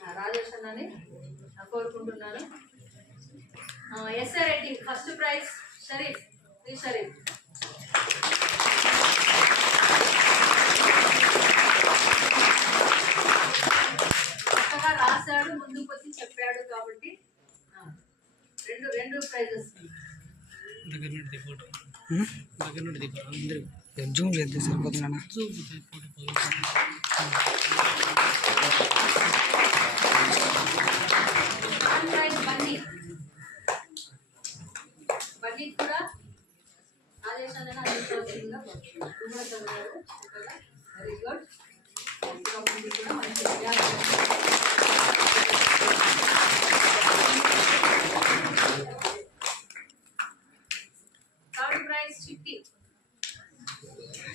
ఆ, రాజేష్ అన్నని కోరుకుంటున్నాను. S R Reddy first prize Sharif Shri Sharif. చక్కగా రాశాడు ముందుకు వచ్చి చెప్పాడు కాబట్టి రెండు రెండు ప్రైజెస్. దగ్గర నుండి ఫోటో. దగ్గర నుండి అందరూ. జూమ్ చేస్తే సరిపోతుందన్న చూపుతాయి ఫోటో పోయి ప్రైజ్ బన్నీ బన్నీ కూడా ఆదేశాలను అందించవలసిందిగా వెరీ గుడ్ కూడా మంచి థర్డ్ ప్రైజ్ చిట్టి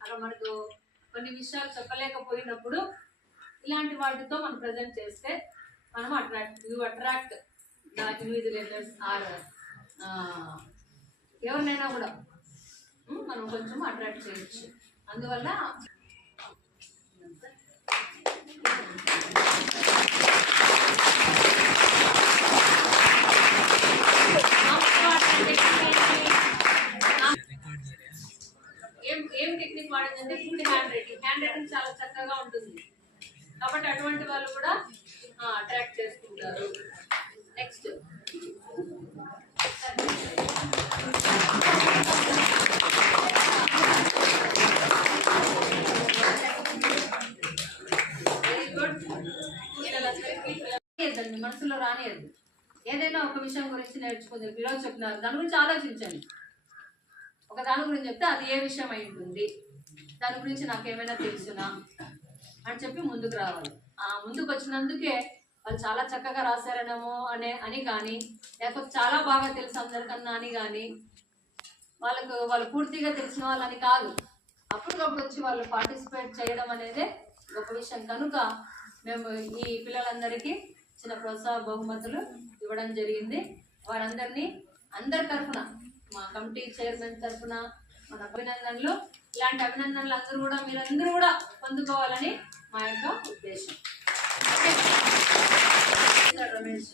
అక్కడ మనకు కొన్ని విషయాలు చెప్పలేకపోయినప్పుడు ఇలాంటి వాటితో మనం ప్రజెంట్ చేస్తే మనం attract you attract the invigilators or ఎవరినైనా కూడా మనం కొంచెం అట్రాక్ట్ చేయొచ్చు. అందువల్ల ఏం ఏం టెక్నిక్ వాడిందంటే good handwriting handwriting చాలా చక్కగా ఉంటుంది. కాబట్టి అటువంటి వాళ్ళు కూడా అట్రాక్ట్ చేసుకుంటారు. నెక్స్ట్ మనసులో రానియదు ఏదైనా ఒక విషయం గురించి నేర్చుకుంది ఈరోజు చెప్తున్నారు దాని గురించి ఆలోచించండి. ఒక దాని గురించి చెప్తే అది ఏ విషయం అయి ఉంటుంది? దాని గురించి నాకు ఏమైనా తెలుసునా? అని చెప్పి ముందుకు రావాలి. ఆ ముందుకు వచ్చినందుకే వాళ్ళు చాలా చక్కగా రాశారనేమో అనే అని కానీ లేకపోతే చాలా బాగా తెలుసు అందరికన్నా అని కానీ వాళ్ళకు వాళ్ళు పూర్తిగా తెలిసిన వాళ్ళని కాదు. అప్పటికప్పుడు వచ్చి వాళ్ళు పార్టిసిపేట్ చేయడం అనేది గొప్ప విషయం. కనుక మేము ఈ పిల్లలందరికీ చిన్న ప్రోత్సాహ బహుమతులు ఇవ్వడం జరిగింది. వారందరినీ అందరి తరఫున మా కమిటీ చైర్మన్ తరఫున మన అభినందనలు. ఇలాంటి అభినందనలు అందరూ కూడా మీరందరూ కూడా పొందుకోవాలని మా యొక్క ఉద్దేశం. రమేష్